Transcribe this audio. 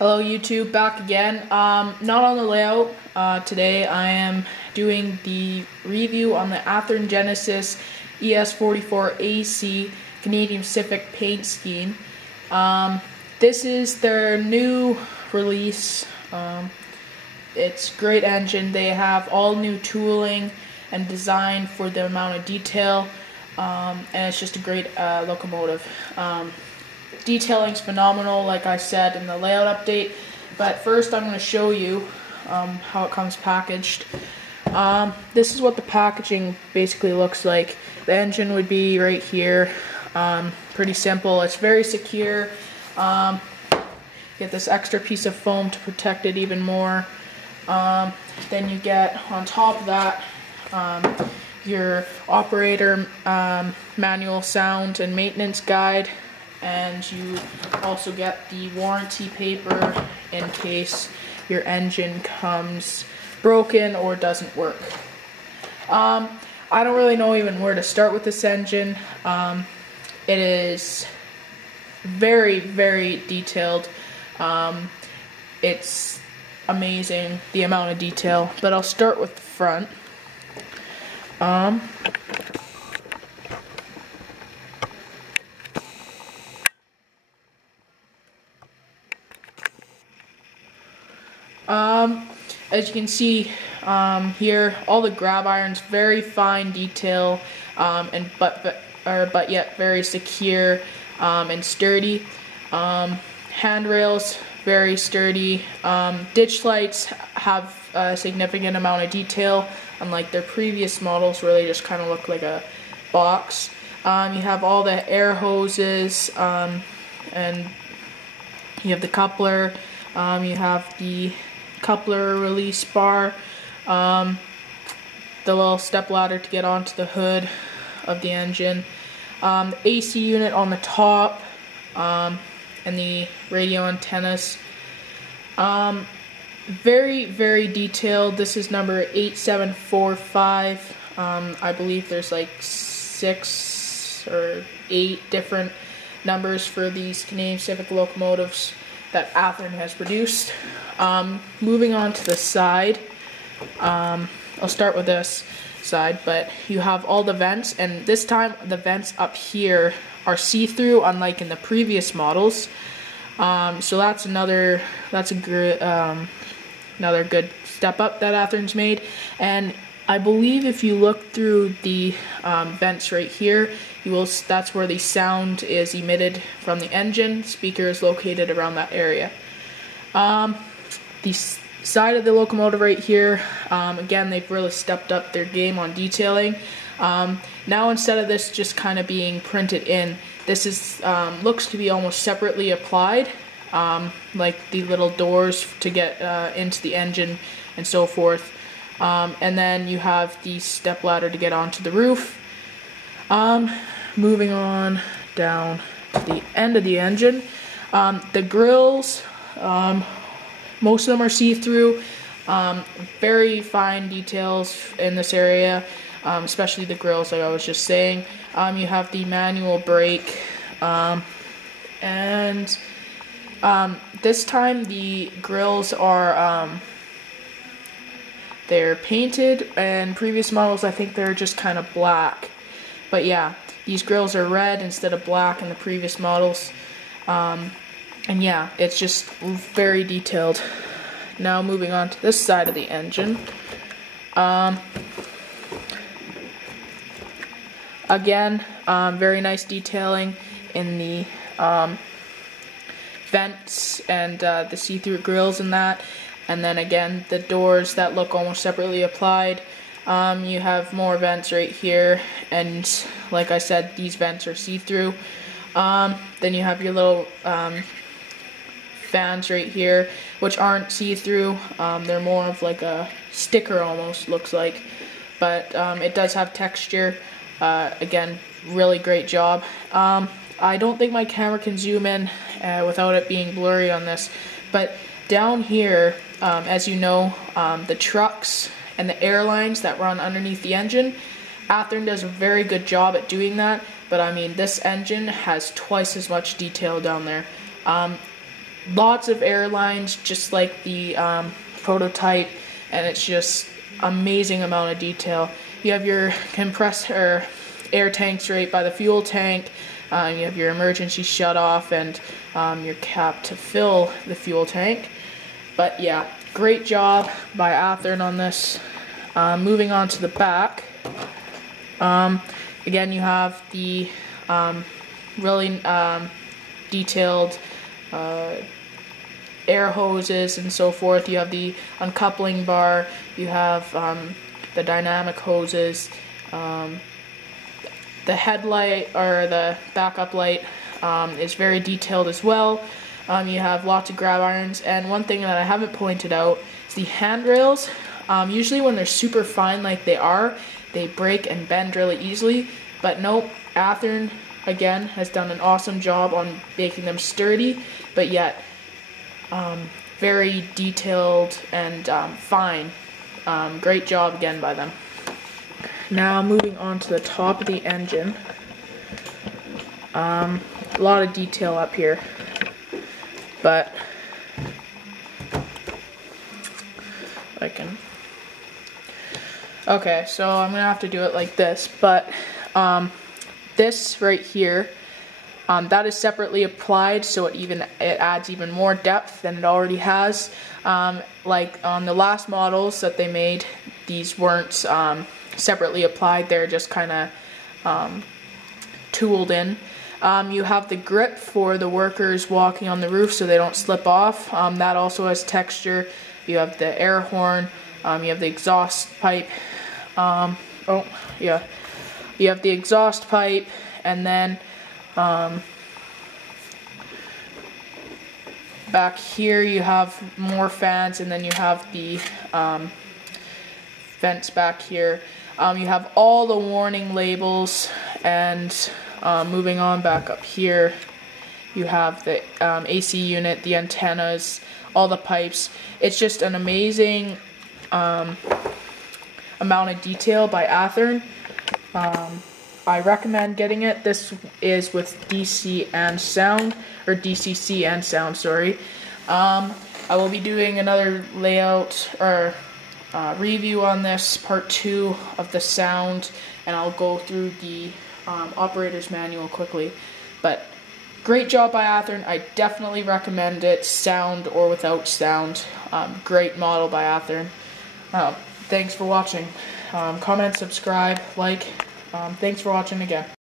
Hello YouTube, back again. Not on the layout. Today I am doing the review on the Athearn Genesis ES44AC Canadian Pacific paint scheme. This is their new release. It's a great engine. They have all new tooling and design for the amount of detail, and it's just a great locomotive. Detailing's phenomenal, like I said in the layout update, but first I'm going to show you how it comes packaged. This is what the packaging basically looks like. The engine would be right here. Pretty simple. It's very secure. Get this extra piece of foam to protect it even more. Then you get on top of that your operator manual, sound and maintenance guide. And you also get the warranty paper in case your engine comes broken or doesn't work. I don't really know even where to start with this engine. It is very, very detailed. It's amazing the amount of detail, but I'll start with the front. As you can see here, all the grab irons, very fine detail, but yet very secure and sturdy. Handrails, very sturdy. Ditch lights have a significant amount of detail, unlike their previous models where they just kind of look like a box. You have all the air hoses, and you have the coupler. You have the coupler release bar, the little step ladder to get onto the hood of the engine, the AC unit on the top, and the radio antennas. Very, very detailed. This is number 8745. I believe there's like 6 or 8 different numbers for these Canadian Pacific locomotives that Athearn has produced. Moving on to the side, I'll start with this side, but you have all the vents, and this time the vents up here are see-through, unlike in the previous models. So that's another good step up that Athearn's made. And I believe if you look through the vents right here, that's where the sound is emitted from the engine. Speaker is located around that area. The side of the locomotive right here, again, they've really stepped up their game on detailing. Now instead of this just kind of being printed in, this is looks to be almost separately applied, like the little doors to get into the engine and so forth. And then you have the step ladder to get onto the roof. Moving on down to the end of the engine, the grills, most of them are see-through. Very fine details in this area, especially the grills, like I was just saying. You have the manual brake, and this time the grills are they're painted, and previous models I think they're just kind of black. But yeah, these grills are red instead of black in the previous models. And yeah, it's just very detailed. Now moving on to this side of the engine. Again, very nice detailing in the vents and the see-through grills and that. And then again, the doors that look almost separately applied. You have more vents right here, and like I said, these vents are see-through. Then you have your little fans right here, which aren't see-through. They're more of like a sticker almost, looks like, but it does have texture. Again, really great job. I don't think my camera can zoom in without it being blurry on this, but down here, as you know, the trucks and the airlines that run underneath the engine, Athearn does a very good job at doing that, but I mean, this engine has twice as much detail down there. lots of air lines, just like the prototype, and it's just amazing amount of detail. You have your compressor air tanks right by the fuel tank. You have your emergency shutoff and your cap to fill the fuel tank. But yeah, great job by Athearn on this. Moving on to the back. Again, you have the really detailed air hoses and so forth. You have the uncoupling bar. You have the dynamic hoses. The headlight or the backup light is very detailed as well. You have lots of grab irons, and one thing that I haven't pointed out is the handrails. Usually when they're super fine like they are, they break and bend really easily, but nope, Athearn again has done an awesome job on making them sturdy, but yet very detailed and fine. Great job again by them. Now moving on to the top of the engine. A lot of detail up here, but I can... Okay, so I'm gonna have to do it like this, but this right here, that is separately applied, so it adds even more depth than it already has. Like on the last models that they made, these weren't separately applied, they're just kind of tooled in. You have the grip for the workers walking on the roof so they don't slip off. That also has texture. You have the air horn. You have the exhaust pipe. You have the exhaust pipe, and then back here you have more fans, and then you have the vents back here. You have all the warning labels, and moving on back up here, you have the AC unit, the antennas, all the pipes. It's just an amazing amount of detail by Athearn. I recommend getting it. This is with DC and sound, or DCC and sound, sorry. I will be doing another layout or review on this, part 2 of the sound, and I'll go through the operator's manual quickly. But great job by Athearn. I definitely recommend it, sound or without sound. Great model by Athearn. Thanks for watching. Comment, subscribe, like. Thanks for watching again.